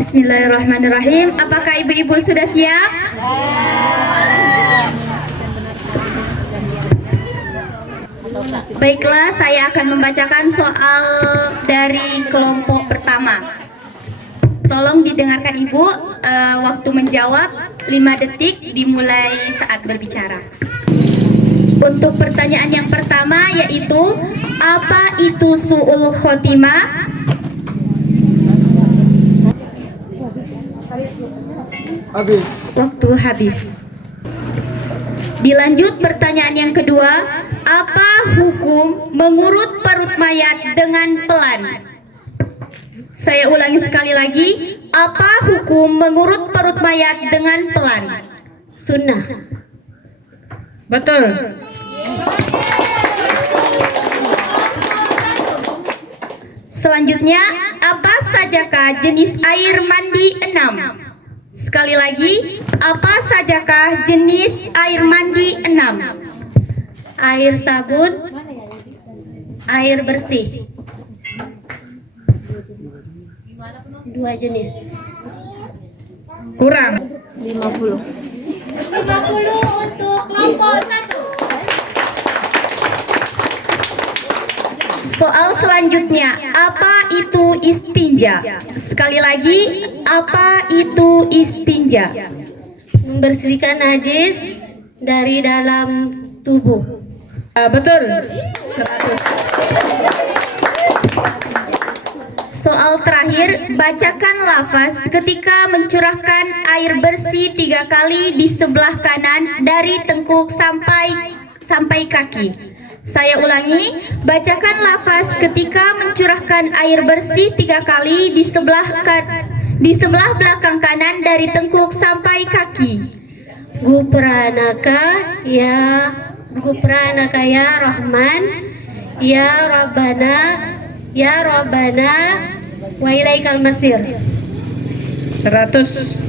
Bismillahirrahmanirrahim. Apakah ibu-ibu sudah siap? Baiklah, saya akan membacakan soal dari kelompok pertama. Tolong didengarkan ibu, waktu menjawab 5 detik dimulai saat berbicara. Untuk pertanyaan yang pertama yaitu, apa itu su'ul khotimah? Habis. Waktu habis. Dilanjut pertanyaan yang kedua, apa hukum mengurut perut mayat dengan pelan? Saya ulangi sekali lagi, apa hukum mengurut perut mayat dengan pelan? Sunnah. Betul. Selanjutnya, apa sajakah jenis air mandi 6? Sekali lagi, apa sajakah jenis air mandi 6? Air sabun, air bersih. 2 jenis. Kurang. 50 untuk kelompok 1. Soal selanjutnya, apa itu istinja? Sekali lagi, apa itu istinja? Membersihkan najis dari dalam tubuh. Betul. 100. Soal terakhir, bacakan lafaz ketika mencurahkan air bersih 3 kali di sebelah kanan dari tengkuk sampai kaki. Saya ulangi, bacakan lafaz ketika mencurahkan air bersih 3 kali di sebelah belakang kanan dari tengkuk sampai kaki. Gupranaka ya Rahman, ya Rabbana wa ilaikal masir. 100.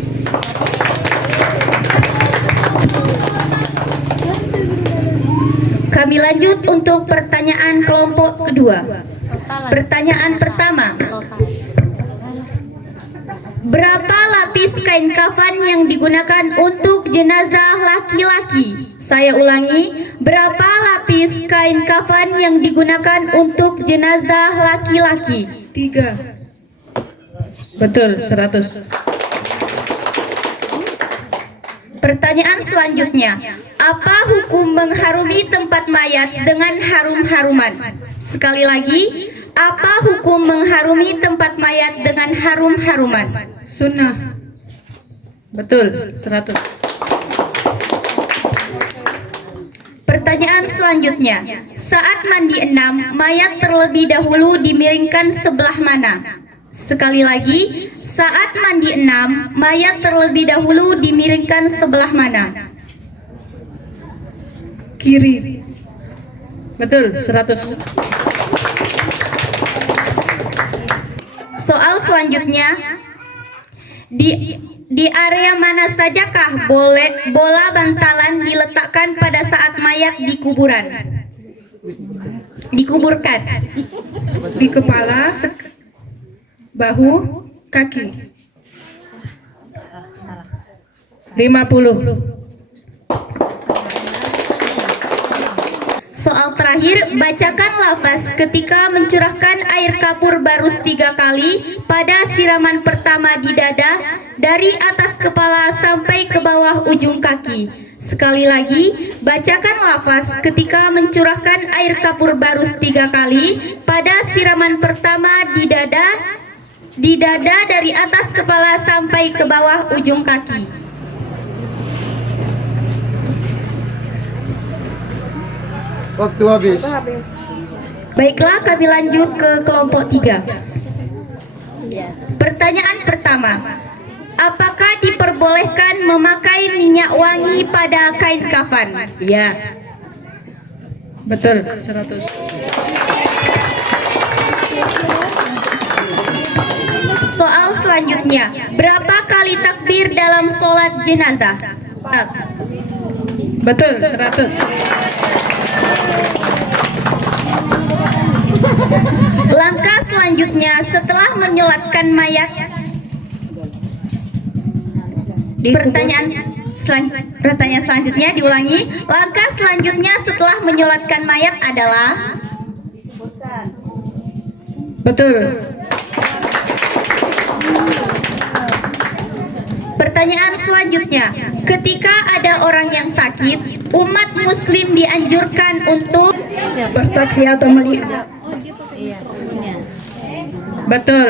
Kami lanjut untuk pertanyaan kelompok kedua. Pertanyaan pertama, berapa lapis kain kafan yang digunakan untuk jenazah laki-laki? Saya ulangi, berapa lapis kain kafan yang digunakan untuk jenazah laki-laki? 3. Betul. 100. Pertanyaan selanjutnya, apa hukum mengharumi tempat mayat dengan harum-haruman? Sekali lagi, apa hukum mengharumi tempat mayat dengan harum-haruman? Sunnah. Betul. 100. Pertanyaan selanjutnya, saat mandi 6, mayat terlebih dahulu dimiringkan sebelah mana? Sekali lagi, saat mandi 6, mayat terlebih dahulu dimiringkan sebelah mana? Kiri. Betul. 100. Soal selanjutnya, di area mana sajakah bola bantalan diletakkan pada saat mayat dikuburkan? Di kepala, bahu, kaki. 50. Soal terakhir, bacakan lafaz ketika mencurahkan air kapur barus 3 kali pada siraman pertama di dada dari atas kepala sampai ke bawah ujung kaki. Sekali lagi, bacakan lafaz ketika mencurahkan air kapur barus 3 kali pada siraman pertama di dada dari atas kepala sampai ke bawah ujung kaki. Waktu habis. Baiklah, kami lanjut ke kelompok 3. Pertanyaan pertama, apakah diperbolehkan memakai minyak wangi pada kain kafan? Iya. Betul. 100. Soal selanjutnya, berapa kali takbir dalam sholat jenazah? 4. Betul. 100. Langkah selanjutnya setelah menyolatkan mayat, Pertanyaan selanjutnya diulangi. Langkah selanjutnya setelah menyolatkan mayat adalah? Betul. Pertanyaan selanjutnya, ketika ada orang yang sakit, umat muslim dianjurkan untuk Bertaksi atau melihat. Betul.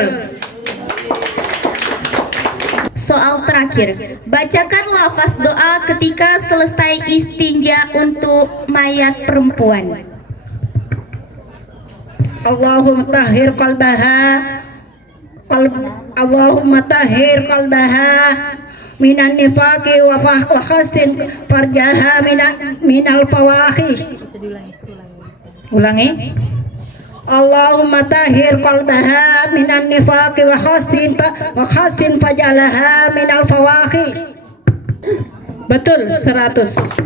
soal terakhir. Bacakan lafaz doa ketika selesai istinja untuk mayat perempuan. Allahumma tahhir qalbaha minan nifaqi wa khastin farjaha minal fawahish. Ulangi. Allahumma tahhir qalbaha minan nifaqi wa khastin fajalaha minal fawahish. Betul, 100.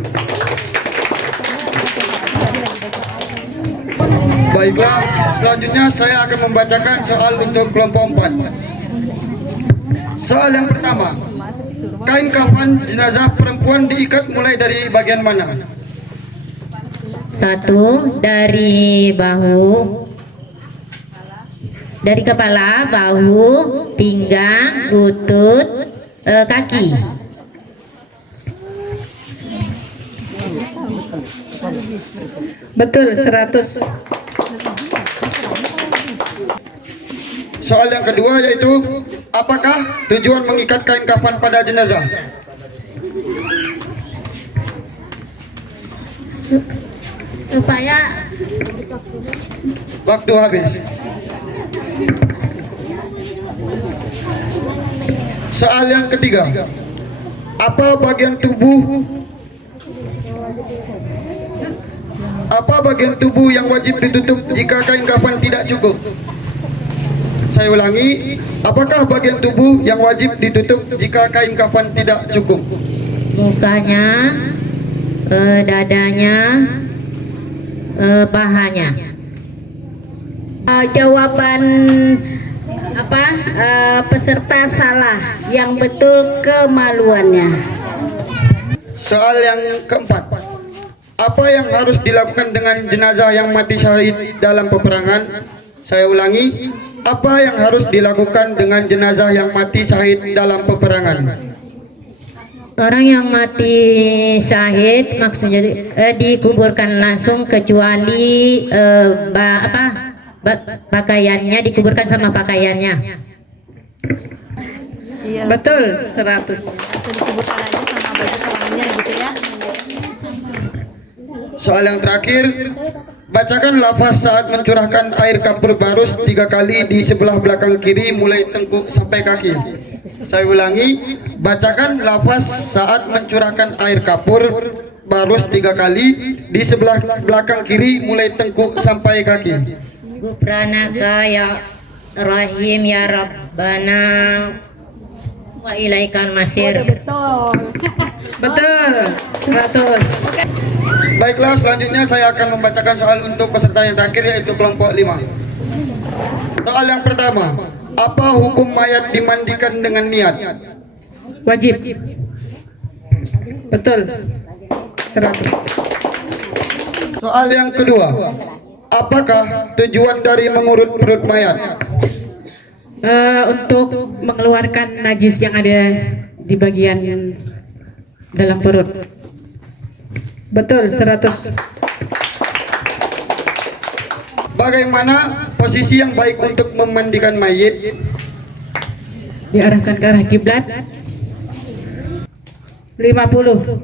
Baiklah, selanjutnya saya akan membacakan soal untuk kelompok 4. Soal yang pertama, kain kafan jenazah perempuan diikat mulai dari bagian mana? 1. Dari bahu, dari kepala, bahu, pinggang, lutut, kaki. Betul, 100. Soal yang kedua yaitu, apakah tujuan mengikat kain kafan pada jenazah? Supaya Waktu habis. Soal yang ketiga, apa bagian tubuh yang wajib ditutup jika kain kafan tidak cukup? Saya ulangi, apakah bagian tubuh yang wajib ditutup jika kain kafan tidak cukup? Mukanya, dadanya, pahanya. Jawaban peserta salah, yang betul kemaluannya. Soal yang keempat, apa yang harus dilakukan dengan jenazah yang mati syahid dalam peperangan? Saya ulangi, apa yang harus dilakukan dengan jenazah yang mati syahid dalam peperangan? Orang yang mati syahid maksudnya dikuburkan langsung kecuali pakaiannya dikuburkan sama pakaiannya. Betul, 100. Soal yang terakhir, bacakan lafaz saat mencurahkan air kapur barus 3 kali di sebelah belakang kiri mulai tengkuk sampai kaki. Saya ulangi, bacakan lafaz saat mencurahkan air kapur barus 3 kali di sebelah belakang kiri mulai tengkuk sampai kaki. Gufranaka ya Rahim ya Rabbana wa ilaikal masir. Betul, 100. Baiklah, selanjutnya saya akan membacakan soal untuk peserta yang terakhir yaitu kelompok 5. Soal yang pertama, apa hukum mayat dimandikan dengan niat? Wajib. Betul, 100. Soal yang kedua, apakah tujuan dari mengurut perut mayat? Untuk mengeluarkan najis yang ada di bagian dalam perut. Betul, 100. Bagaimana posisi yang baik untuk memandikan mayit? Diarahkan ke arah kiblat. 50.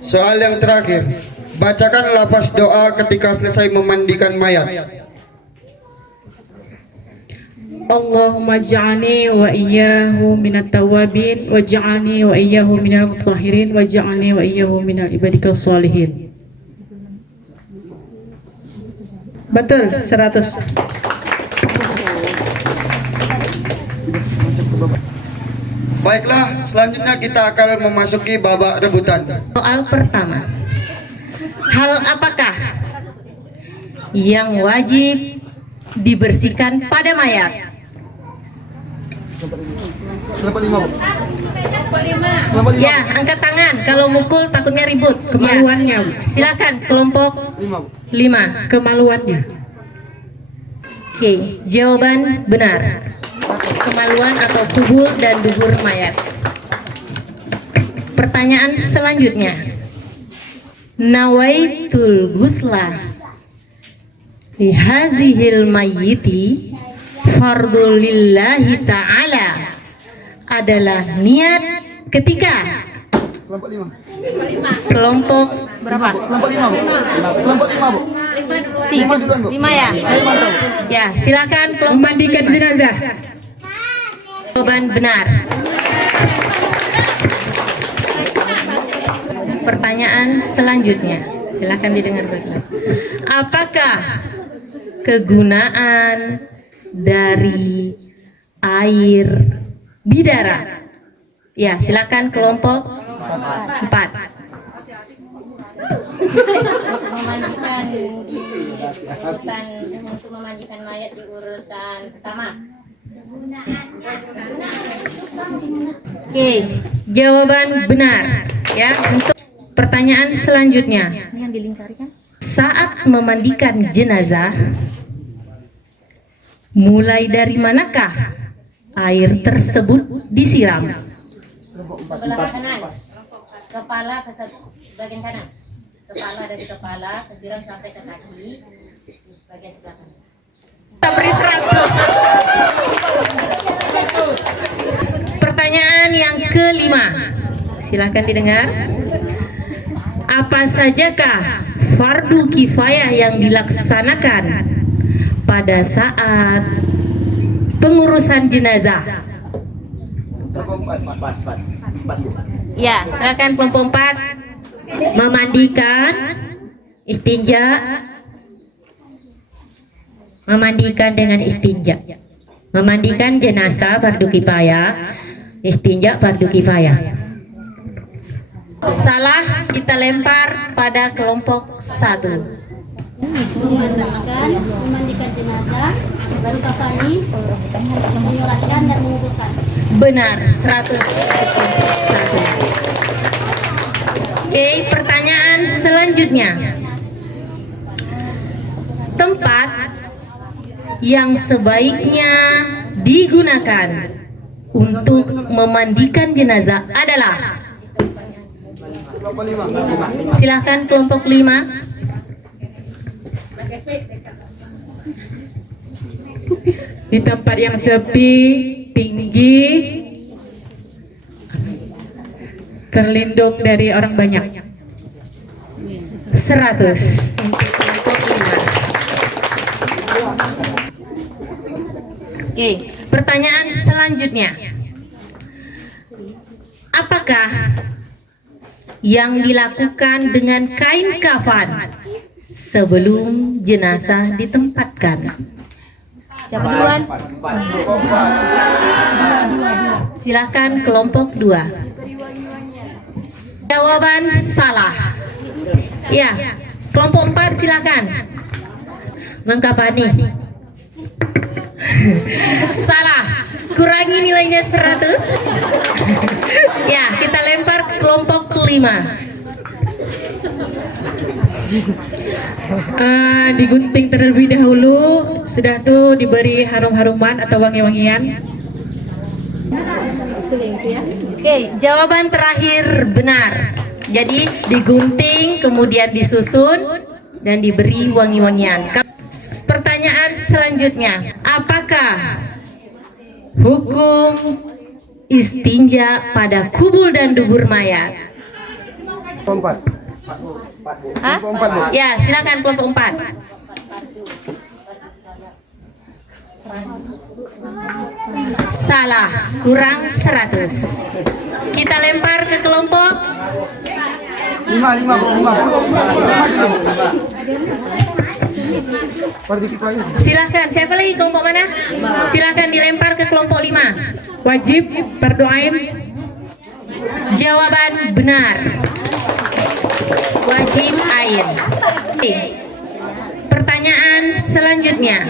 Soal yang terakhir, bacakan lafaz doa ketika selesai memandikan mayat. Allahumma ja'alni wa iyyahu minat tawabin wa ja'alni wa iyyahu minal mutahhirin wa ja'alni wa iyyahu minal ibadikas salihin. Betul, 100. Baiklah, selanjutnya kita akan memasuki babak rebutan. Soal pertama, hal apakah yang wajib dibersihkan pada mayat? Kelompok 5, Bu. Kelompok 5. Ya, angkat tangan. Kalau mukul takutnya ribut. Kemaluannya, Bu. Ya. Silakan kelompok 5, Bu. 5. Kemaluannya. Oke, jawaban benar. Kemaluan atau kubur dan dubur mayat. Pertanyaan selanjutnya. Nawaitul ghusla li hazihil mayyiti fardhu lillahi ta'ala adalah niat ketika Kelompok 5. kelompok berapa? Kelompok 5, Bu. Kelompok 5, Bu. 3, duluan, Bu. 5 ya? Saya mantap. Ya, silakan kelompok Memandikan jenazah. jawaban benar. Pertanyaan selanjutnya, silakan didengar baik-baik. Apakah kegunaan dari air bidara? Ya, silakan kelompok 4. Memandikan di urutan untuk memandikan mayat di urutan pertama. Oke, jawaban benar. Ya, untuk pertanyaan selanjutnya. Saat memandikan jenazah, mulai dari manakah air tersebut disiram? Sebelah kanan. Kepala ke bagian kanan. Kepala dari kepala kesiram sampai ke kaki. Bagian sebelah kanan. Kita beri 100. Pertanyaan yang kelima, silakan didengar. Apa sajakah fardu kifayah yang dilaksanakan pada saat pengurusan jenazah? Ya, silakan kelompok 4. Memandikan, istinja, memandikan dengan istinja, memandikan jenazah fardu kifayah, istinja fardu kifayah. Salah, kita lempar pada kelompok 1. memandikan jenazah, baru kafani, menyolatkan dan menguburkan. Benar, 100 untuk kelompok 1. Oke, pertanyaan selanjutnya. Tempat yang sebaiknya digunakan untuk memandikan jenazah adalah? Silahkan kelompok 5. Di tempat yang sepi, tinggi, terlindung dari orang banyak. 100 untuk kelompok 5. Oke, pertanyaan selanjutnya. Apakah yang dilakukan dengan kain kafan sebelum jenazah ditempatkan? Siapa duluan? Silakan kelompok 2. Jawaban salah. Ya, kelompok 4 silakan. Mengkafani. Salah. Kurangi nilainya 100. Ya, kita lempar ke kelompok 5. Digunting terlebih dahulu, sudah tuh diberi harum-haruman atau wangi-wangian. Oke, jawaban terakhir benar. Jadi digunting, kemudian disusun dan diberi wangi-wangian. Pertanyaan selanjutnya, apakah hukum istinja pada kubur dan dubur mayat? Kelompok 4. Hah? Kelompok 4, Bu. Ya, silakan kelompok 4. Salah, kurang 100. Kita lempar ke kelompok 5, Bu. 5 dulu, Bu. Fardu kifayah. Silahkan, siapa lagi kelompok mana? Silahkan dilempar ke kelompok 5. Wajib berdoain. Jawaban benar. Wajib ain. Oke. Pertanyaan selanjutnya.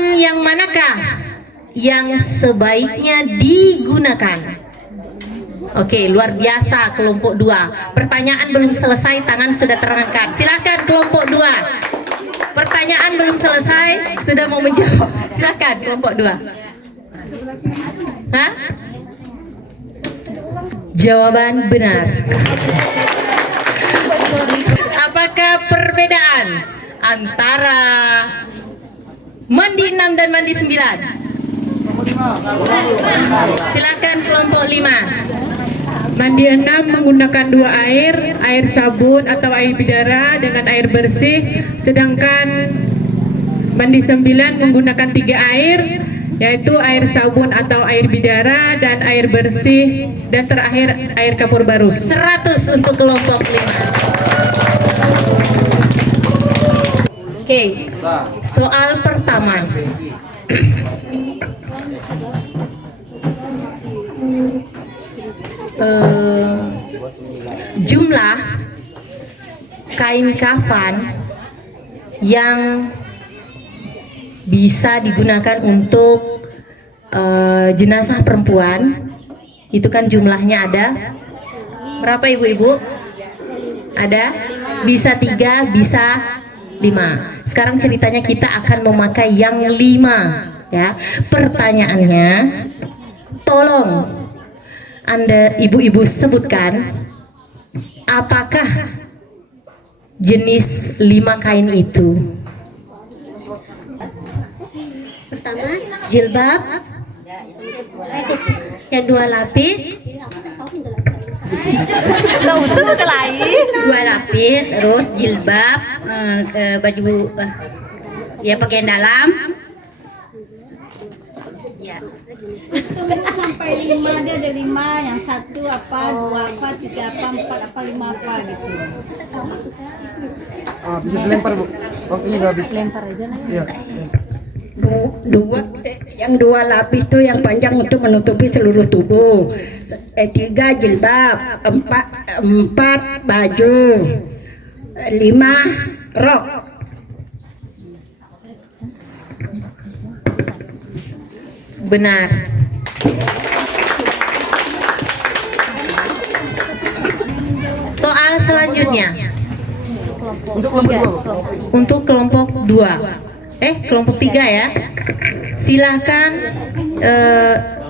jawaban yang manakah yang sebaiknya digunakan? Oke, luar biasa kelompok 2. Pertanyaan belum selesai, tangan sudah terangkat. Silakan kelompok 2. Pertanyaan belum selesai, sudah mau menjawab. Silakan kelompok 2. Hah? Jawaban benar. Apakah perbedaan antara mandi 6 dan mandi 9? Silakan kelompok 5. Mandi 6 menggunakan 2 air sabun atau air bidara dengan air bersih, sedangkan mandi 9 menggunakan 3 air, yaitu air sabun atau air bidara dan air bersih, dan terakhir air kapur barus. 100 untuk kelompok 5. Oke, soal pertama. Jumlah kain kafan yang bisa digunakan untuk jenazah perempuan itu kan jumlahnya ada berapa ibu-ibu? Ada? Bisa 3, bisa 5. Sekarang ceritanya kita akan memakai yang 5 ya. Pertanyaannya, tolong Anda ibu-ibu sebutkan apakah jenis 5 kain itu? Pertama, jilbab. Yang 2 lapis. 2 lapis, terus jilbab, baju ya pakaian dalam. Sampai 5 dia ada 5, yang 1 apa, 2 apa, 3 apa, 4 apa, 5 apa gitu. Bisa dilempar Bu, waktunya udah habis. Lempar aja ya. Yang 2 lapis tuh yang panjang untuk menutupi seluruh tubuh. 3 jilbab, 4 baju, 5 rok. Benar. Soal selanjutnya untuk kelompok 2. Kelompok 3 ya. Silakan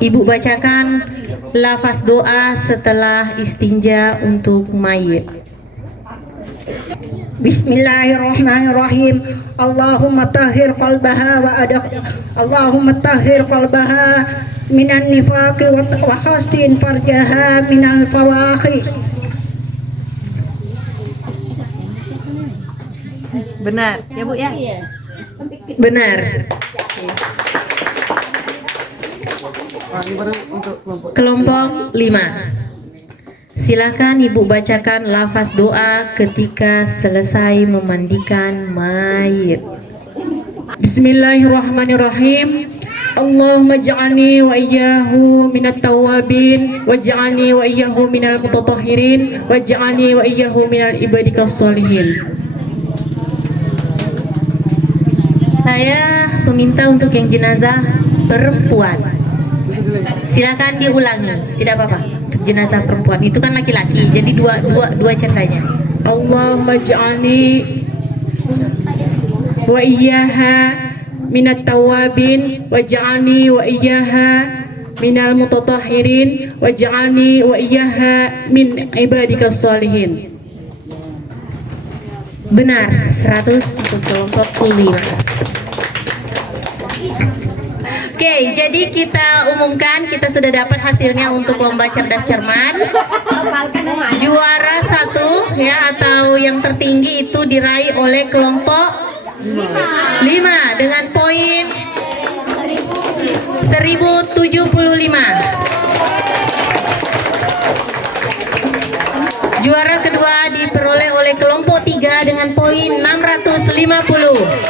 Ibu bacakan lafaz doa setelah istinja untuk mayit. Bismillahirrahmanirrahim. Allahumma tahhir qalbaha wa Allahumma tahhir qalbaha minan nifaqi wa khastin farjaha minal fawaqi. Benar ya Bu ya? Benar. Kelompok 5. Silakan Ibu bacakan lafaz doa ketika selesai memandikan mayit. Bismillahirrahmanirrahim. Allahumma ja'alni wa iyyahu minat tawabin waj'alni wa iyyahu minal mutatahhirin waj'alni wa iyyahu minal ibadikas sholihin. Saya meminta untuk yang jenazah perempuan. Silakan diulangi, tidak apa-apa. Untuk jenazah perempuan itu kan laki-laki, jadi dua ceritanya. Allahumma ja'alni wa iyyaha minat tawabin waj'alni wa iyyaha minal mutatahhirin waj'alni wa iyyaha min ibadikas sholihin. Benar, 100 untuk kelompok 5. Oke, jadi kita umumkan kita sudah dapat hasilnya untuk lomba cerdas cermat. Juara 1 ya atau yang tertinggi itu diraih oleh kelompok 5 dengan poin 1075. Juara kedua diperoleh oleh kelompok 3 dengan poin 650.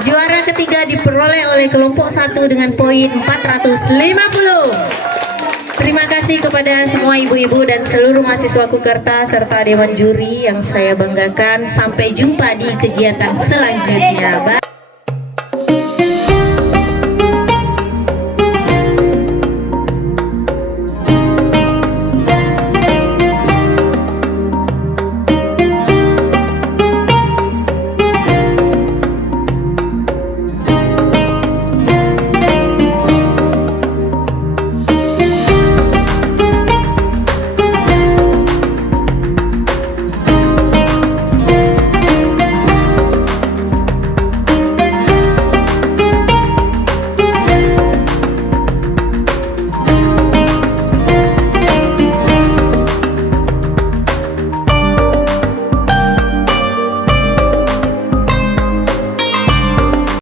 Juara ketiga diperoleh oleh kelompok 1 dengan poin 450. Terima kasih kepada semua ibu-ibu dan seluruh mahasiswa Kukerta serta dewan juri yang saya banggakan. Sampai jumpa di kegiatan selanjutnya. Bye.